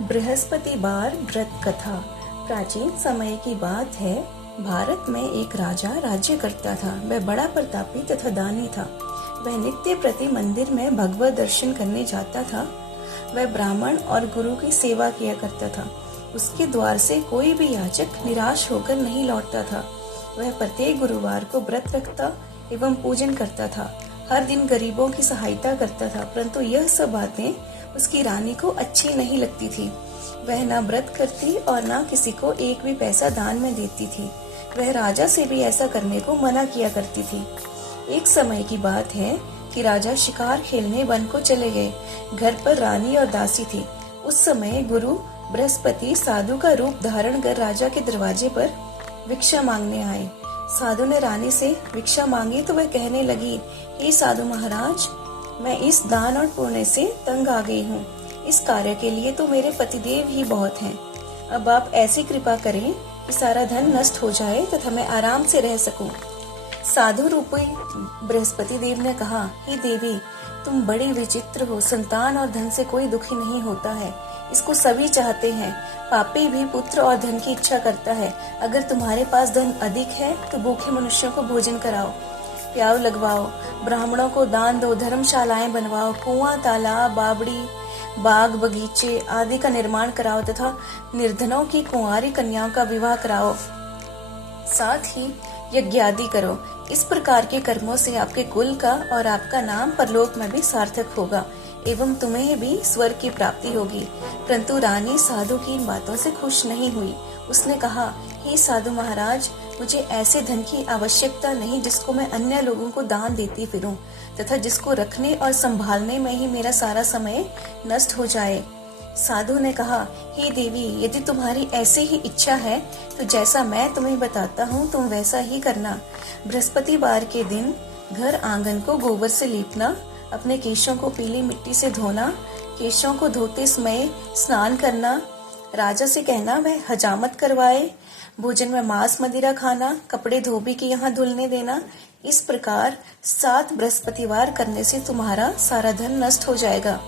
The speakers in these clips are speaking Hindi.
बृहस्पतिवार व्रत कथा। प्राचीन समय की बात है। भारत में एक राजा राज्य करता था। वह बड़ा प्रतापी तथा दानी था। वह नित्य प्रति मंदिर में भगवत दर्शन करने जाता था। वह ब्राह्मण और गुरु की सेवा किया करता था। उसके द्वार से कोई भी याचक निराश होकर नहीं लौटता था। वह प्रत्येक गुरुवार को व्रत रखता एवं पूजन करता था। हर दिन गरीबों की सहायता करता था, परंतु यह सब बातें उसकी रानी को अच्छी नहीं लगती थी। वह न व्रत करती और न किसी को एक भी पैसा दान में देती थी। वह राजा से भी ऐसा करने को मना किया करती थी। एक समय की बात है कि राजा शिकार खेलने वन को चले गए। घर पर रानी और दासी थी। उस समय गुरु बृहस्पति साधु का रूप धारण कर राजा के दरवाजे पर भिक्षा मांगने आए। साधु ने रानी से भिक्षा मांगी तो वह कहने लगी, हे साधु महाराज, मैं इस दान और पुण्य से तंग आ गई हूँ। इस कार्य के लिए तो मेरे पतिदेव ही बहुत हैं। अब आप ऐसी कृपा करें कि सारा धन नष्ट हो जाए तथा मैं आराम से रह सकूं। साधु रूपी बृहस्पति देव ने कहा, हे देवी, तुम बड़ी विचित्र हो। संतान और धन से कोई दुखी नहीं होता है, इसको सभी चाहते हैं। पापी भी पुत्र और धन की इच्छा करता है। अगर तुम्हारे पास धन अधिक है तो भूखे मनुष्यों को भोजन कराओ, प्याऊ लगवाओ, ब्राह्मणों को दान दो, धर्मशालाएं बनवाओ, कुआं, तालाब, बावड़ी, बाग बगीचे आदि का निर्माण कराओ तथा निर्धनों की कुंवारी कन्याओं का विवाह कराओ। साथ ही यज्ञ आदि करो। इस प्रकार के कर्मों से आपके कुल का और आपका नाम परलोक में भी सार्थक होगा एवं तुम्हें भी स्वर्ग की प्राप्ति होगी। परंतु रानी साधु की इन बातों से खुश नहीं हुई। उसने कहा, हे साधु महाराज, मुझे ऐसे धन की आवश्यकता नहीं जिसको मैं अन्य लोगों को दान देती फिरूं तथा जिसको रखने और संभालने में ही मेरा सारा समय नष्ट हो जाए। साधु ने कहा, हे देवी, यदि तुम्हारी ऐसी ही इच्छा है तो जैसा मैं तुम्हें बताता हूँ तुम वैसा ही करना। बृहस्पतिवार के दिन घर आंगन को गोबर से लीपना, अपने केशों को पीली मिट्टी से धोना, केशों को धोते समय स्नान करना, राजा से कहना वह हजामत करवाए, भोजन में मांस मदिरा खाना, कपड़े धोबी के यहाँ धुलने देना। इस प्रकार 7 बृहस्पतिवार करने से तुम्हारा सारा धन नष्ट हो जाएगा।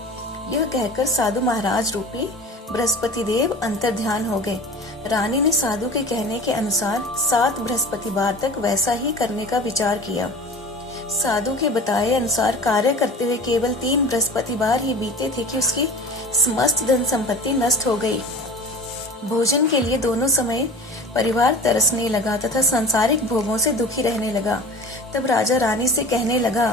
यह कहकर साधु महाराज रूपी बृहस्पति देव अंतर्ध्यान हो गए। रानी ने साधु के कहने के अनुसार 7 बृहस्पतिवार तक वैसा ही करने का विचार किया। साधु के बताए अनुसार कार्य करते हुए केवल 3 बृहस्पतिवार ही बीते थे कि उसकी समस्त धन संपत्ति नष्ट हो गई। भोजन के लिए दोनों समय परिवार तरसने लगा तथा सांसारिक भोगों से दुखी रहने लगा। तब राजा रानी से कहने लगा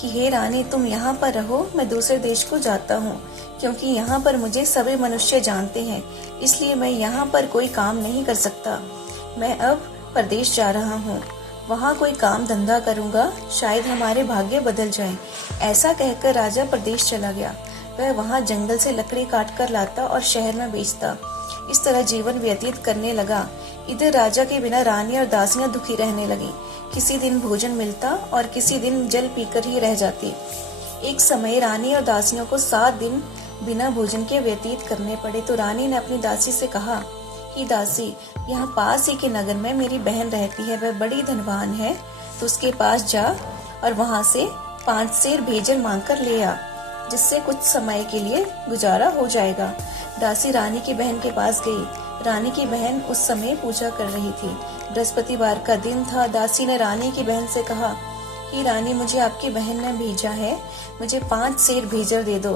कि हे रानी, तुम यहाँ पर रहो, मैं दूसरे देश को जाता हूँ, क्योंकि यहाँ पर मुझे सभी मनुष्य जानते हैं, इसलिए मैं यहाँ पर कोई काम नहीं कर सकता। मैं अब परदेश जा रहा हूँ, वहाँ कोई काम धंधा करूँगा, शायद हमारे भाग्य बदल जाएं। ऐसा कहकर राजा प्रदेश चला गया। वह वहाँ जंगल से लकड़ी काट कर लाता और शहर में बेचता। इस तरह जीवन व्यतीत करने लगा। इधर राजा के बिना रानी और दासियां दुखी रहने लगी। किसी दिन भोजन मिलता और किसी दिन जल पीकर ही रह जाती। एक समय रानी और दासियों को 7 दिन बिना भोजन के व्यतीत करने पड़े तो रानी ने अपनी दासी से कहा, कि दासी, यहाँ पास ही के नगर में मेरी बहन रहती है, वह बड़ी धनवान है, तो उसके पास जा और वहाँ से 5 सेर भेजल मांग कर ले आ, जिससे कुछ समय के लिए गुजारा हो जाएगा। दासी रानी की बहन के पास गई। रानी की बहन उस समय पूजा कर रही थी। बृहस्पतिवार का दिन था। दासी ने रानी की बहन से कहा, कि रानी, मुझे आपकी बहन ने भेजा है, मुझे 5 सेर भेजल दे दो।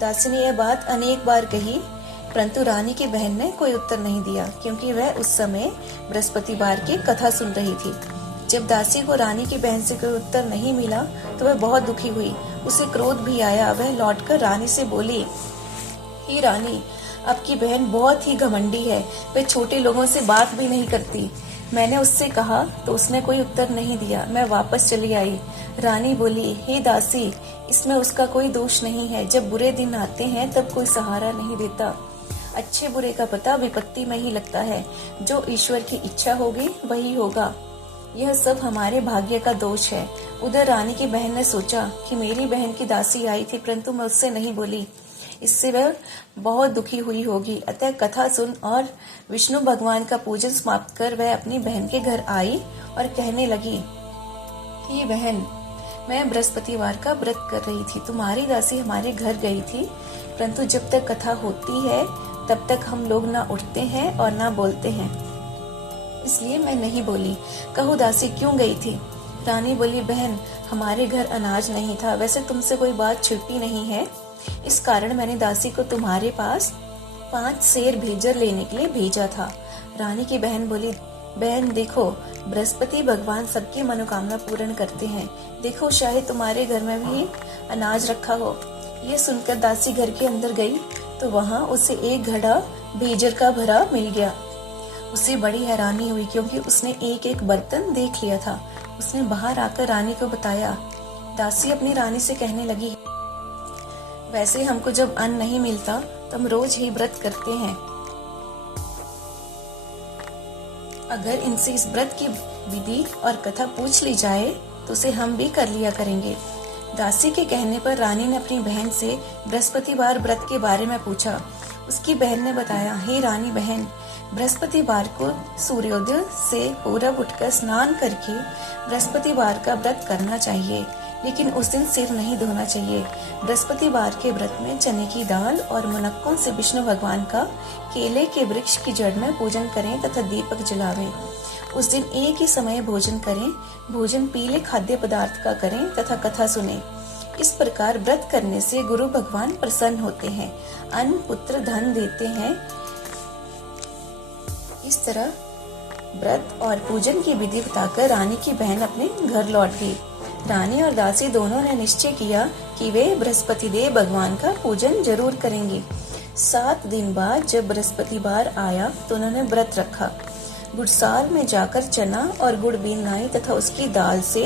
दासी ने यह बात अनेक बार कही, परंतु रानी की बहन ने कोई उत्तर नहीं दिया, क्योंकि वह उस समय बृहस्पतिवार की कथा सुन रही थी। जब दासी को रानी की बहन से कोई उत्तर नहीं मिला तो वह बहुत दुखी हुई। उसे क्रोध भी आया। वह लौटकर रानी से बोली, हे रानी, आपकी बहन बहुत ही घमंडी है, वह छोटे लोगों से बात भी नहीं करती। मैंने उससे कहा तो उसने कोई उत्तर नहीं दिया। मैं वापस चली आई। रानी बोली, हे दासी, इसमें उसका कोई दोष नहीं है। जब बुरे दिन आते हैं तब कोई सहारा नहीं देता। अच्छे बुरे का पता विपत्ति में ही लगता है। जो ईश्वर की इच्छा होगी वही होगा। यह सब हमारे भाग्य का दोष है। उधर रानी की बहन ने सोचा कि मेरी बहन की दासी आई थी, परंतु मैं उससे नहीं बोली, इससे वह बहुत दुखी हुई होगी। अतः कथा सुन और विष्णु भगवान का पूजन समाप्त कर वह अपनी बहन के घर आई और कहने लगी, कि बहन, मैं बृहस्पतिवार का व्रत कर रही थी, तुम्हारी दासी हमारे घर गई थी, परंतु जब तक कथा होती है तब तक हम लोग ना उठते हैं और ना बोलते हैं। इसलिए मैं नहीं बोली। कहो दासी क्यों गई थी? रानी बोली, बहन हमारे घर अनाज नहीं था, वैसे तुमसे कोई बात छिपी नहीं है, इस कारण मैंने दासी को तुम्हारे पास 5 सेर भेजर लेने के लिए भेजा था। रानी की बहन बोली, बहन देखो, बृहस्पति भगवान सबकी मनोकामना पूर्ण करते हैं, देखो शायद तुम्हारे घर में भी अनाज रखा हो। ये सुनकर दासी घर के अंदर गई तो वहाँ उसे एक घड़ा भेजर का भरा मिल गया। उसे बड़ी हैरानी हुई क्योंकि उसने एक एक बर्तन देख लिया था। उसने बाहर आकर रानी को बताया। दासी अपनी रानी से कहने लगी, वैसे हमको जब अन्न नहीं मिलता तो हम रोज ही व्रत करते हैं, अगर इनसे इस व्रत की विधि और कथा पूछ ली जाए तो उसे हम भी कर लिया करेंगे। दासी के कहने पर रानी ने अपनी बहन से बृहस्पतिवार व्रत के बारे में पूछा। उसकी बहन ने बताया, हे रानी बहन, बृहस्पतिवार को सूर्योदय से पूर्व उठकर स्नान करके बृहस्पतिवार का व्रत करना चाहिए, लेकिन उस दिन सिर नहीं धोना चाहिए। बृहस्पतिवार के व्रत में चने की दाल और मुनक्कों से विष्णु भगवान का केले के वृक्ष की जड़ में पूजन करें तथा दीपक जलावें। उस दिन एक ही समय भोजन करें, भोजन पीले खाद्य पदार्थ का करें तथा कथा सुने। इस प्रकार व्रत करने से गुरु भगवान प्रसन्न होते हैं, अन्न पुत्र धन देते हैं। इस तरह व्रत और पूजन की विधि बताकर रानी की बहन अपने घर लौट गई। रानी और दासी दोनों ने निश्चय किया कि वे बृहस्पति देव भगवान का पूजन जरूर करेंगे। 7 दिन बाद जब बृहस्पतिवार आया तो उन्होंने व्रत रखा। गुड़साल में जाकर चना और गुड़ बीन लाई तथा उसकी दाल से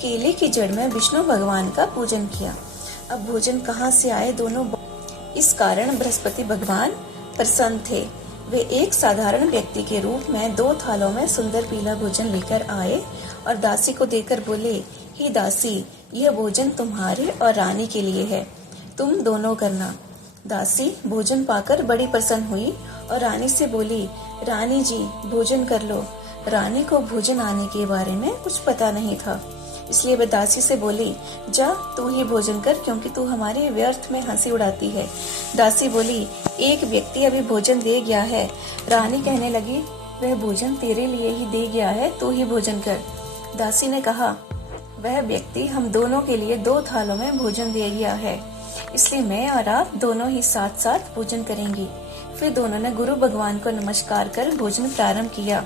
केले की जड़ में विष्णु भगवान का पूजन किया। अब भोजन कहाँ से आए दोनों, इस कारण बृहस्पति भगवान प्रसन्न थे। वे एक साधारण व्यक्ति के रूप में 2 थालों में सुंदर पीला भोजन लेकर आए और दासी को देकर बोले, हे दासी, यह भोजन तुम्हारे और रानी के लिए है, तुम दोनों करना। दासी भोजन पाकर बड़ी प्रसन्न हुई और रानी से बोली, रानी जी भोजन कर लो। रानी को भोजन आने के बारे में कुछ पता नहीं था, इसलिए वह दासी से बोली, जा तू ही भोजन कर, क्योंकि तू हमारे व्यर्थ में हंसी उड़ाती है। दासी बोली, एक व्यक्ति अभी भोजन दे गया है। रानी कहने लगी, वह भोजन तेरे लिए ही दे गया है, तू ही भोजन कर। दासी ने कहा, वह व्यक्ति हम दोनों के लिए 2 थालों में भोजन दे गया है, इसलिए मैं और आप दोनों ही साथ साथ भोजन करेंगे। फिर दोनों ने गुरु भगवान को नमस्कार कर भोजन प्रारंभ किया।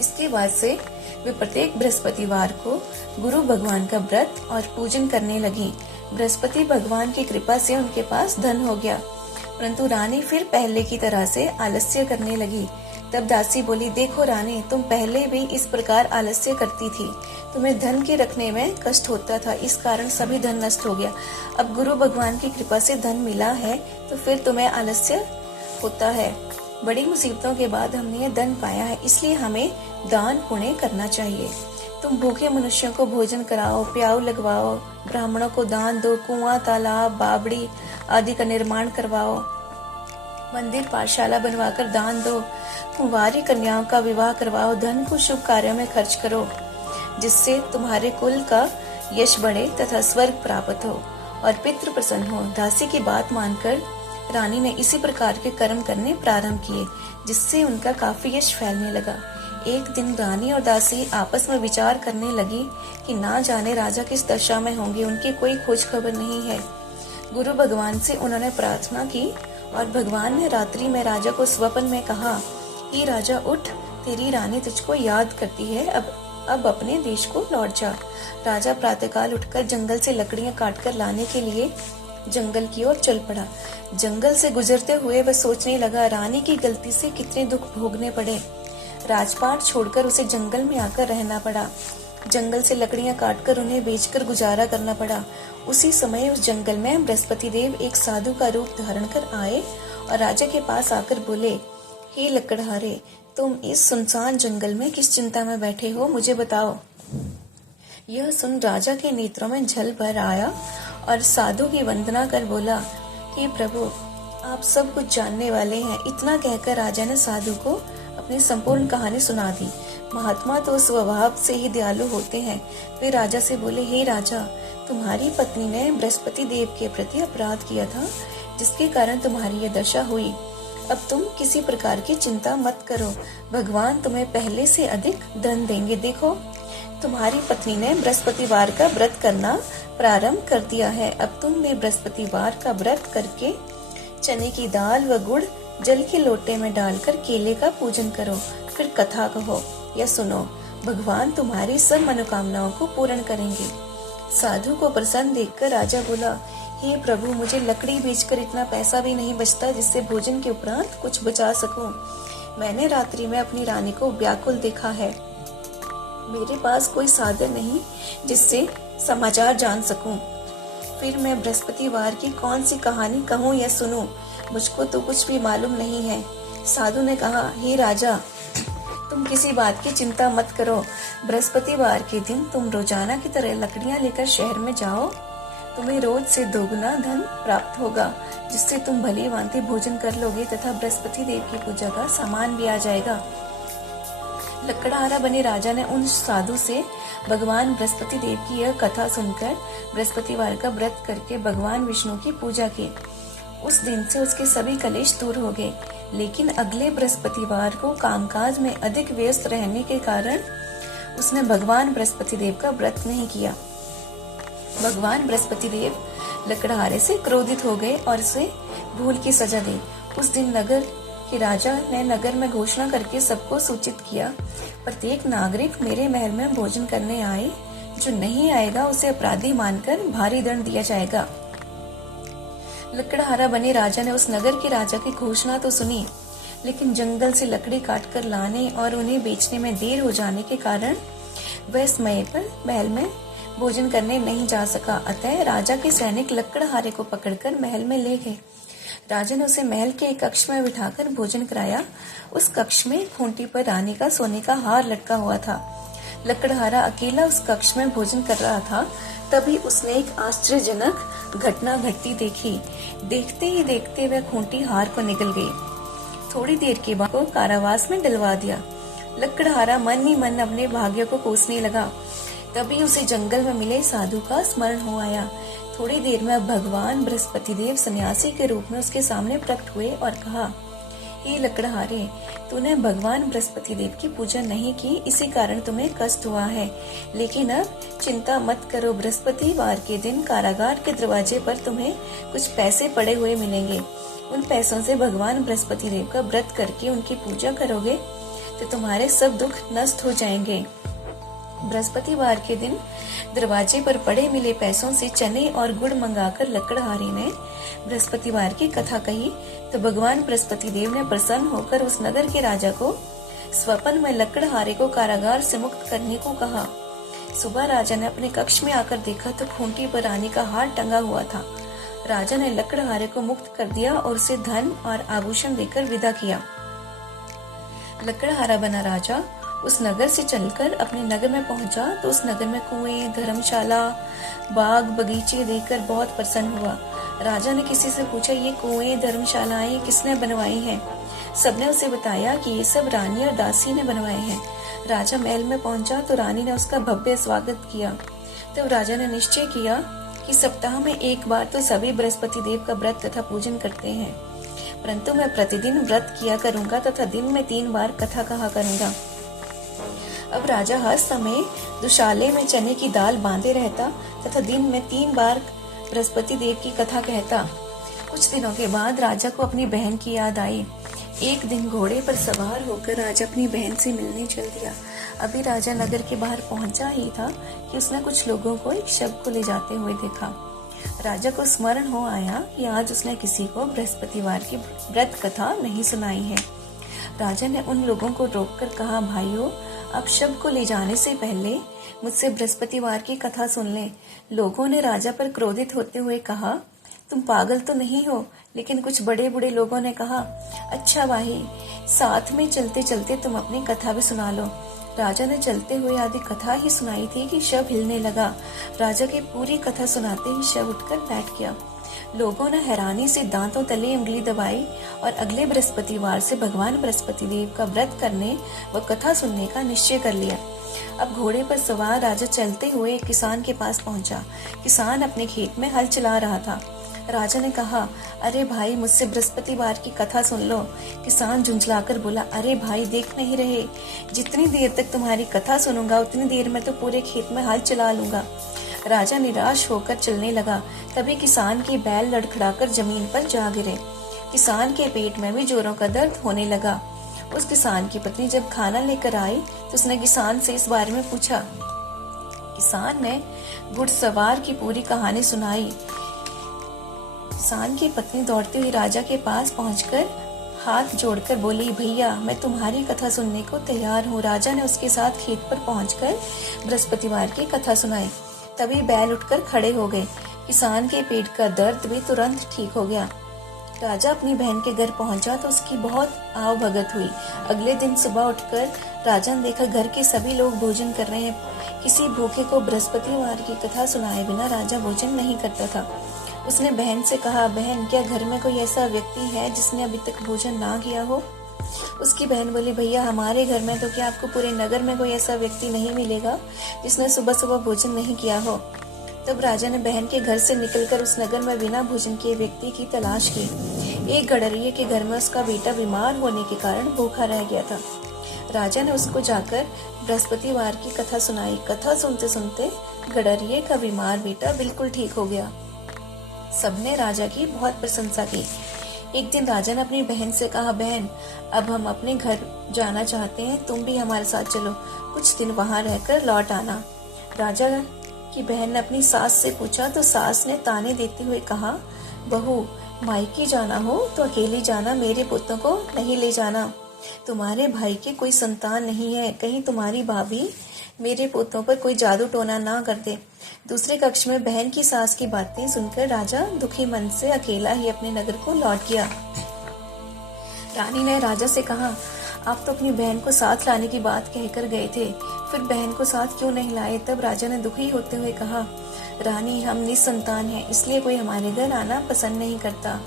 इसके बाद से वे प्रत्येक बृहस्पतिवार को गुरु भगवान का व्रत और पूजन करने लगी। बृहस्पति भगवान की कृपा से उनके पास धन हो गया, परंतु रानी फिर पहले की तरह से आलस्य करने लगी। तब दासी बोली, देखो रानी, तुम पहले भी इस प्रकार आलस्य करती थी, तुम्हें धन के रखने में कष्ट होता था, इस कारण सभी धन नष्ट हो गया। अब गुरु भगवान की कृपा से धन मिला है तो फिर तुम्हें आलस्य होता है। बड़ी मुसीबतों के बाद हमने ये धन पाया है, इसलिए हमें दान पुण्य करना चाहिए। तुम भूखे मनुष्यों को भोजन कराओ, प्याऊ लगवाओ, ब्राह्मणों को दान दो, कुआं तालाब बावड़ी आदि का निर्माण करवाओ, मंदिर पाठशाला बनवाकर दान दो, कुंवारी कन्याओं का विवाह करवाओ, धन को शुभ कार्यों में खर्च करो, जिससे तुम्हारे कुल का यश बढ़े तथा स्वर्ग प्राप्त हो और पितृ प्रसन्न हो। दासी की बात मानकर रानी ने इसी प्रकार के कर्म करने प्रारंभ किए, जिससे उनका काफी यश फैलने लगा। एक दिन रानी और दासी आपस में विचार करने लगी कि ना जाने राजा किस दशा में होंगे, उनकी कोई खोज खबर नहीं है। गुरु भगवान से उन्होंने प्रार्थना की और भगवान ने रात्रि में राजा को स्वप्न में कहा कि राजा उठ, तेरी रानी तुझको याद करती है, अब अपने देश को लौट जा। राजा प्रातःकाल उठकर जंगल से लकड़ियां काटकर लाने के लिए जंगल की ओर चल पड़ा। जंगल से गुजरते हुए वह सोचने लगा, रानी की गलती से कितने दुख भोगने पड़े। राजपाट छोड़कर उसे जंगल में आकर रहना पड़ा। जंगल से लकड़ियां काटकर उन्हें बेचकर गुजारा करना पड़ा। उसी समय उस जंगल में बृहस्पति देव एक साधु का रूप धारण कर आए और राजा के पास आकर बोले, हे लकड़हारे, तुम इस सुनसान जंगल में किस चिंता में बैठे हो, मुझे बताओ। यह सुन राजा के नेत्रों में जल भर आया और साधु की वंदना कर बोला, हे प्रभु, आप सब कुछ जानने वाले हैं। इतना कहकर राजा ने साधु को अपनी संपूर्ण कहानी सुना दी। महात्मा तो स्वभाव से ही दयालु होते हैं। वे राजा से बोले, हे राजा, तुम्हारी पत्नी ने बृहस्पति देव के प्रति अपराध किया था, जिसके कारण तुम्हारी यह दशा हुई। अब तुम किसी प्रकार की चिंता मत करो, भगवान तुम्हें पहले से अधिक धन देंगे। देखो, तुम्हारी पत्नी ने बृहस्पतिवार का व्रत करना प्रारंभ कर दिया है। अब तुम भी बृहस्पतिवार का व्रत करके चने की दाल व गुड़ जल के लोटे में डालकर केले का पूजन करो, फिर कथा कहो या सुनो। भगवान तुम्हारी सब मनोकामनाओं को पूर्ण करेंगे। साधु को प्रसन्न देखकर राजा बोला, हे प्रभु, मुझे लकड़ी बेचकर इतना पैसा भी नहीं बचता जिससे भोजन के उपरांत कुछ बचा सकूं। मैंने रात्रि में अपनी रानी को व्याकुल देखा है। मेरे पास कोई साधन नहीं जिससे समाचार जान सकूं। फिर मैं बृहस्पतिवार की कौन सी कहानी कहूँ या सुनूं? मुझको तो कुछ भी मालूम नहीं है। साधु ने कहा, हे राजा, तुम किसी बात की चिंता मत करो। बृहस्पतिवार के दिन तुम रोजाना की तरह लकड़ियां लेकर शहर में जाओ। तुम्हें रोज से दोगुना धन प्राप्त होगा, जिससे तुम भली भांति भोजन कर लोगे तथा बृहस्पति देव की पूजा का सामान भी आ जाएगा। लकड़हारा बने राजा ने उन साधु से भगवान बृहस्पति देव की यह कथा सुनकर बृहस्पतिवार का व्रत करके भगवान विष्णु की पूजा की। उस दिन से उसके सभी कलेश दूर हो गए। लेकिन अगले बृहस्पतिवार को कामकाज में अधिक व्यस्त रहने के कारण उसने भगवान बृहस्पति देव का व्रत नहीं किया। भगवान बृहस्पति देव लकड़हारे से क्रोधित हो गए और उसे भूल की सजा दी। उस दिन नगर के राजा ने नगर में घोषणा करके सबको सूचित किया, प्रत्येक नागरिक मेरे महल में भोजन करने आए, जो नहीं आएगा उसे अपराधी मानकर भारी दंड दिया जाएगा। लकड़हारा बने राजा ने उस नगर के राजा की घोषणा तो सुनी, लेकिन जंगल से लकड़ी काटकर लाने और उन्हें बेचने में देर हो जाने के कारण वह समय पर महल में भोजन करने नहीं जा सका। अतः राजा के सैनिक लकड़हारे को पकड़कर महल में ले गए। राजा ने उसे महल के एक कक्ष में बिठाकर भोजन कराया। उस कक्ष में खूंटी पर रानी का सोने का हार लटका हुआ था। लकड़हारा अकेला उस कक्ष में भोजन कर रहा था। तभी उसने एक आश्चर्यजनक घटना घटती देखी। देखते ही देखते वह खूंटी हार को निकल गई। थोड़ी देर के बाद को कारावास में डलवा दिया। लकड़हारा मन ही मन अपने भाग्य को कोसने लगा। तभी उसे जंगल में मिले साधु का स्मरण हो आया। थोड़ी देर में भगवान बृहस्पति देव सन्यासी के रूप में उसके सामने प्रकट हुए और कहा, हे लकड़हारे, तूने भगवान बृहस्पति देव की पूजा नहीं की, इसी कारण तुम्हें कष्ट हुआ है। लेकिन अब चिंता मत करो, बृहस्पतिवार के दिन कारागार के दरवाजे पर तुम्हें कुछ पैसे पड़े हुए मिलेंगे। उन पैसों से भगवान बृहस्पति देव का व्रत करके उनकी पूजा करोगे तो तुम्हारे सब दुख नष्ट हो जाएंगे। बृहस्पतिवार के दिन दरवाजे पर पड़े मिले पैसों से चने और गुड़ मंगाकर लकड़हारे ने बृहस्पतिवार की कथा कही तो भगवान बृहस्पति देव ने प्रसन्न होकर उस नगर के राजा को स्वप्न में लकड़हारे को कारागार से मुक्त करने को कहा। सुबह राजा ने अपने कक्ष में आकर देखा तो खूंटी पर रानी का हार टंगा हुआ था। राजा ने लकड़हारे को मुक्त कर दिया और उसे धन और आभूषण देकर विदा किया। लकड़हारा बना राजा उस नगर से चलकर अपने नगर में पहुंचा तो उस नगर में कुएं, धर्मशाला, बाग, बगीचे देखकर बहुत प्रसन्न हुआ। राजा ने किसी से पूछा, ये कुएं, धर्मशालाएं किसने बनवाई हैं? सबने उसे बताया कि ये सब रानी और दासी ने बनवाए हैं। राजा महल में पहुंचा तो रानी ने उसका भव्य स्वागत किया। तब राजा ने निश्चय किया कि सप्ताह में एक बार तो सभी बृहस्पति देव का व्रत तथा पूजन करते हैं, परंतु मैं प्रतिदिन व्रत किया करूंगा तथा दिन में 3 बार कथा कहा करूंगा। अब राजा हर समय दुशाले में चने की दाल बांधे रहता तथा दिन में 3 बार बृहस्पति देव की कथा कहता। कुछ दिनों के बाद राजा को अपनी बहन की याद आई। एक दिन घोड़े पर सवार होकर राजा अपनी बहन से मिलने चल दिया। अभी राजा नगर के बाहर पहुंचा ही था कि उसने कुछ लोगों को एक शव को ले जाते हुए देखा। राजा को स्मरण हो आया कि आज उसने किसी को बृहस्पतिवार की व्रत कथा नहीं सुनाई है। राजा ने उन लोगों को रोककर कहा, भाइयों, अब शव को ले जाने से पहले मुझसे बृहस्पतिवार की कथा सुन लें। लोगों ने राजा पर क्रोधित होते हुए कहा, तुम पागल तो नहीं हो? लेकिन कुछ बड़े बूढ़े लोगों ने कहा, अच्छा भाई, साथ में चलते चलते तुम अपनी कथा भी सुना लो। राजा ने चलते हुए आधी कथा ही सुनाई थी कि शव हिलने लगा। राजा की पूरी कथा सुनाते ही शव उठकर बैठ गया। लोगों ने हैरानी से दांतों तले उंगली दबाई और अगले बृहस्पतिवार से भगवान बृहस्पति देव का व्रत करने व कथा सुनने का निश्चय कर लिया। अब घोड़े पर सवार राजा चलते हुए एक किसान के पास पहुंचा। किसान अपने खेत में हल चला रहा था। राजा ने कहा, अरे भाई, मुझसे बृहस्पतिवार की कथा सुन लो। किसान झुंझलाकर बोला, अरे भाई, देख नहीं रहे, जितनी देर तक तुम्हारी कथा सुनूंगा उतनी देर में तो पूरे खेत में हल चला लूंगा। राजा निराश होकर चलने लगा। तभी किसान के बैल लड़खड़ाकर जमीन पर जा गिरे। किसान के पेट में भी जोरों का दर्द होने लगा। उस किसान की पत्नी जब खाना लेकर आई तो उसने किसान से इस बारे में पूछा। किसान ने घुड़सवार की पूरी कहानी सुनाई। किसान की पत्नी दौड़ती हुई राजा के पास पहुंचकर हाथ जोड़कर बोली, भैया, मैं तुम्हारी कथा सुनने को तैयार हूँ। राजा ने उसके साथ खेत पर पहुंचकर बृहस्पतिवार की कथा सुनाई। तभी बैल उठकर खड़े हो गए। किसान के पेट का दर्द भी तुरंत ठीक हो गया। राजा अपनी बहन के घर पहुंचा तो उसकी बहुत आवभगत हुई। अगले दिन सुबह उठकर राजा ने देखा घर के सभी लोग भोजन कर रहे हैं। किसी भूखे को बृहस्पतिवार की कथा सुनाए बिना राजा भोजन नहीं करता था। उसने बहन से कहा, बहन, क्या घर में कोई ऐसा व्यक्ति है जिसने अभी तक भोजन ना किया हो? उसकी बहन बोली, भैया, हमारे घर में तो क्या आपको पूरे नगर में कोई ऐसा व्यक्ति नहीं मिलेगा जिसने सुबह सुबह भोजन नहीं किया हो? तब राजा ने बहन के घर से निकलकर उस नगर में बिना भोजन किए व्यक्ति की तलाश की। एक गडरिये के घर में उसका बेटा बीमार होने के कारण भूखा रह गया था। राजा ने उसको जाकर बृहस्पतिवार की कथा सुनाई। कथा सुनते सुनते गडरिये का बीमार बेटा बिल्कुल ठीक हो गया। सबने राजा की बहुत प्रशंसा की। एक दिन राजा ने अपनी बहन से कहा, बहन, अब हम अपने घर जाना चाहते हैं, तुम भी हमारे साथ चलो, कुछ दिन वहां रहकर लौट आना। राजा की बहन ने अपनी सास से पूछा तो सास ने ताने देते हुए कहा, बहू, मायके जाना हो तो अकेली जाना, मेरे पुत्रों को नहीं ले जाना। तुम्हारे भाई के कोई संतान नहीं है, कहीं तुम्हारी भाभी मेरे पुत्रों पर कोई जादू टोना ना कर दे। दूसरे कक्ष में बहन की सास की बातें सुनकर राजा दुखी मन से अकेला ही अपने नगर को लौट गया। रानी ने राजा से कहा, आप तो अपनी बहन को साथ लाने की बात कहकर गए थे, फिर बहन को साथ क्यों नहीं लाए? तब राजा ने दुखी होते हुए कहा, रानी, हम निसंतान हैं, इसलिए कोई हमारे घर आना पसंद नहीं करता।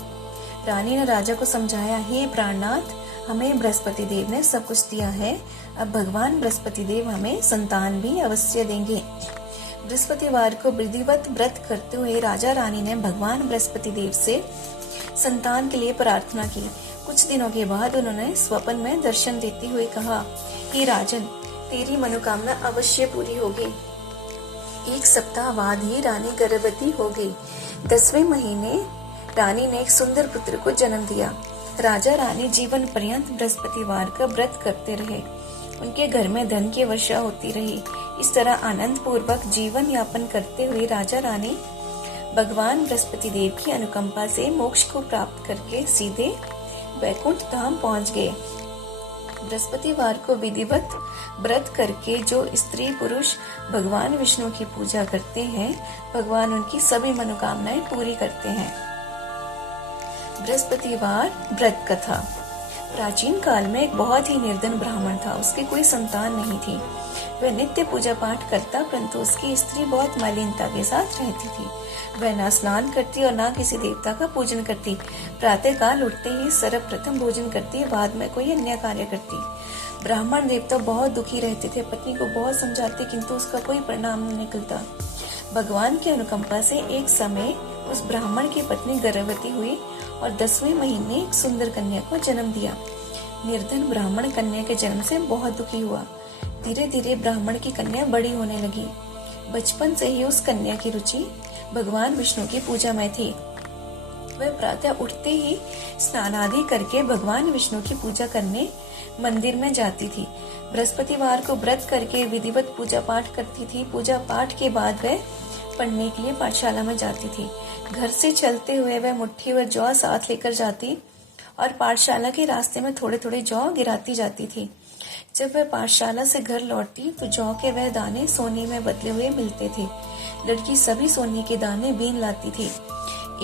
रानी ने राजा को समझाया, हे प्राणनाथ, हमें बृहस्पति देव ने सब कुछ दिया है, अब भगवान बृहस्पति देव हमें संतान भी अवश्य देंगे। बृहस्पतिवार को विधिवत व्रत करते हुए राजा रानी ने भगवान बृहस्पति देव से संतान के लिए प्रार्थना की। कुछ दिनों के बाद उन्होंने स्वप्न में दर्शन देते हुए कहा, हे राजन, तेरी मनोकामना अवश्य पूरी होगी। एक सप्ताह बाद ही रानी गर्भवती हो गई। 10वें महीने रानी ने एक सुंदर पुत्र को जन्म दिया। राजा रानी जीवन पर्यंत बृहस्पतिवार का व्रत करते रहे। उनके घर में धन की वर्षा होती रही। इस तरह आनंद पूर्वक जीवन यापन करते हुए राजा रानी भगवान बृहस्पति देव की अनुकंपा से मोक्ष को प्राप्त करके सीधे वैकुंठ धाम पहुंच गए। बृहस्पतिवार को विधिवत व्रत करके जो स्त्री पुरुष भगवान विष्णु की पूजा करते हैं, भगवान उनकी सभी मनोकामनाएं पूरी करते हैं। बृहस्पतिवार व्रत कथा। प्राचीन काल में एक बहुत ही निर्धन ब्राह्मण था। उसकी कोई संतान नहीं थी। वह नित्य पूजा पाठ करता, परंतु उसकी स्त्री बहुत मलिनता के साथ रहती थी। वह ना स्नान करती और ना किसी देवता का पूजन करती। प्रातः काल उठते ही सर्वप्रथम भोजन करती, बाद में कोई अन्य कार्य करती। ब्राह्मण देवता बहुत दुखी रहते थे। पत्नी को बहुत समझाते, किंतु उसका कोई परिणाम नहीं निकलता। भगवान की अनुकंपा से एक समय उस ब्राह्मण की पत्नी गर्भवती हुई और 10वें महीने एक सुंदर कन्या को जन्म दिया। निर्धन ब्राह्मण कन्या के जन्म से बहुत दुखी हुआ। धीरे धीरे ब्राह्मण की कन्या बड़ी होने लगी। बचपन से ही उस कन्या की रुचि भगवान विष्णु की पूजा में थी। वह प्रातः उठते ही स्नान आदि करके भगवान विष्णु की पूजा करने मंदिर में जाती थी। बृहस्पतिवार को व्रत करके विधिवत पूजा पाठ करती थी। पूजा पाठ के बाद वह पढ़ने के लिए पाठशाला में जाती थी। घर से चलते हुए वह मुट्ठी भर जौ साथ लेकर जाती और पाठशाला के रास्ते में थोड़े थोड़े जौ गिराती जाती थी। जब वह पाठशाला से घर लौटती तो जौ के वह दाने सोने में बदले हुए मिलते थे। लड़की सभी सोने के दाने बीन लाती थी।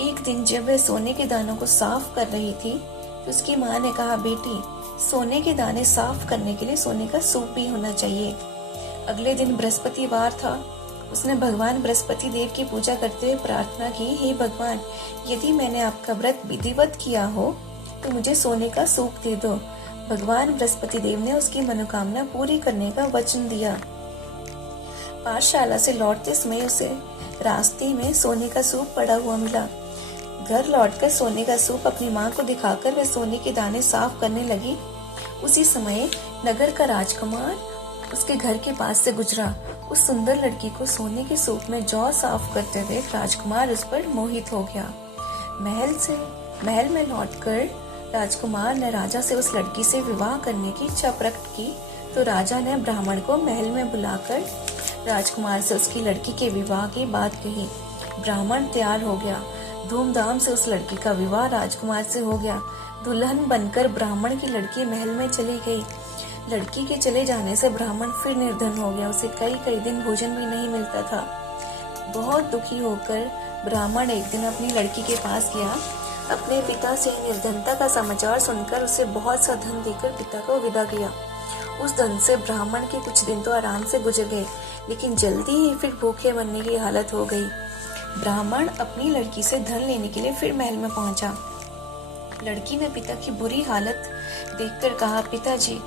एक दिन जब वह सोने के दानों को साफ कर रही थी तो उसकी माँ ने कहा, बेटी, सोने के दाने साफ करने के लिए सोने का सूप भी होना चाहिए। अगले दिन बृहस्पतिवार था। उसने भगवान बृहस्पति देव की पूजा करते हुए प्रार्थना की, हे भगवान, यदि मैंने आपका व्रत विधिवत किया हो तो मुझे सोने का सूप दे दो। भगवान बृहस्पति देव ने उसकी मनोकामना पूरी करने का वचन दिया। पाठशाला से लौटते समय उसे रास्ते में सोने का सूप पड़ा हुआ मिला। घर लौटकर सोने का सूप अपनी माँ को दिखाकर वह सोने के दाने साफ करने लगी। उसी समय नगर का राजकुमार उसके घर के पास से गुजरा। उस सुंदर लड़की को सोने के सूप में जौ साफ करते देख राजकुमार उस पर मोहित हो गया। महल में लौटकर राजकुमार ने राजा से उस लड़की से विवाह करने की इच्छा प्रकट की, तो राजा ने ब्राह्मण को महल में बुलाकर राजकुमार से उसकी लड़की के विवाह की बात कही। ब्राह्मण तैयार हो गया। धूमधाम से उस लड़की का विवाह राजकुमार से हो गया। दुल्हन बनकर ब्राह्मण की लड़की महल में चली गई। लड़की के चले जाने से ब्राह्मण फिर निर्धन हो गया। उसे कई दिन भोजन भी नहीं मिलता था। बहुत दुखी होकर ब्राह्मण एक दिन अपनी लड़की के पास गया। अपने पिता से निर्धनता का समाचार सुनकर उसे बहुत सा धन देकर पिता को विदा किया। उस धन से ब्राह्मण के कुछ दिन तो आराम से गुजर गए, लेकिन जल्दी ही फिर भूखे मरने की हालत हो गई। ब्राह्मण अपनी लड़की से धन लेने के लिए फिर महल में पहुंचा। लड़की ने पिता की बुरी हालत देखकर कहा, पिताजी,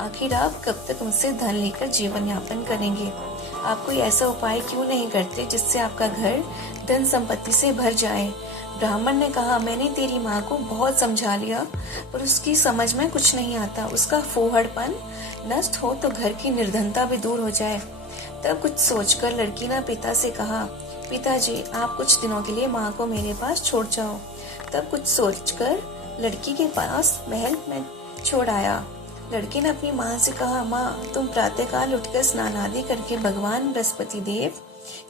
आखिर आप कब तक मुझसे धन लेकर जीवन यापन करेंगे? आप कोई ऐसा उपाय क्यों नहीं करते जिससे आपका घर धन संपत्ति से भर जाए? ब्राह्मण ने कहा, मैंने तेरी माँ को बहुत समझा लिया, पर उसकी समझ में कुछ नहीं आता। उसका फूहड़पन नष्ट हो तो घर की निर्धनता भी दूर हो जाए। तब कुछ सोचकर लड़की ने पिता से कहा, पिताजी, आप कुछ दिनों के लिए माँ को मेरे पास छोड़ जाओ। तब कुछ सोचकर लड़की के पास महल में छोड़ आया। लड़की ने अपनी माँ से कहा, माँ, तुम प्रातःकाल उठकर स्नान आदि करके भगवान बृहस्पति देव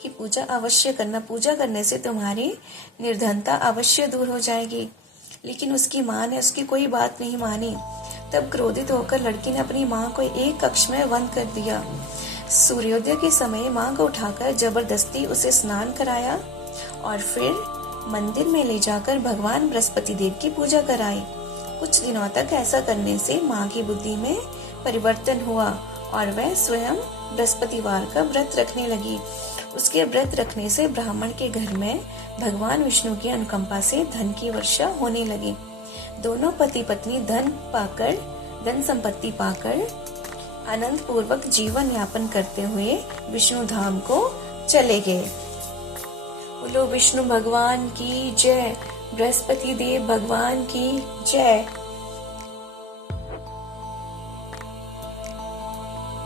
की पूजा अवश्य करना। पूजा करने से तुम्हारी निर्धनता अवश्य दूर हो जाएगी। लेकिन उसकी माँ ने उसकी कोई बात नहीं मानी। तब क्रोधित होकर लड़की ने अपनी माँ को एक कक्ष में बंद कर दिया। सूर्योदय के समय माँ को उठाकर जबरदस्ती उसे स्नान कराया और फिर मंदिर में ले जाकर भगवान बृहस्पति देव की पूजा कराई। कुछ दिनों तक ऐसा करने से माँ की बुद्धि में परिवर्तन हुआ और वह स्वयं बृहस्पतिवार का व्रत रखने लगी। उसके व्रत रखने से ब्राह्मण के घर में भगवान विष्णु की अनुकंपा से धन की वर्षा होने लगी। दोनों पति पत्नी धन संपत्ति पाकर आनंद पूर्वक जीवन यापन करते हुए विष्णु धाम को चले गए। बोलो विष्णु भगवान की जय, बृहस्पति देव भगवान की जय।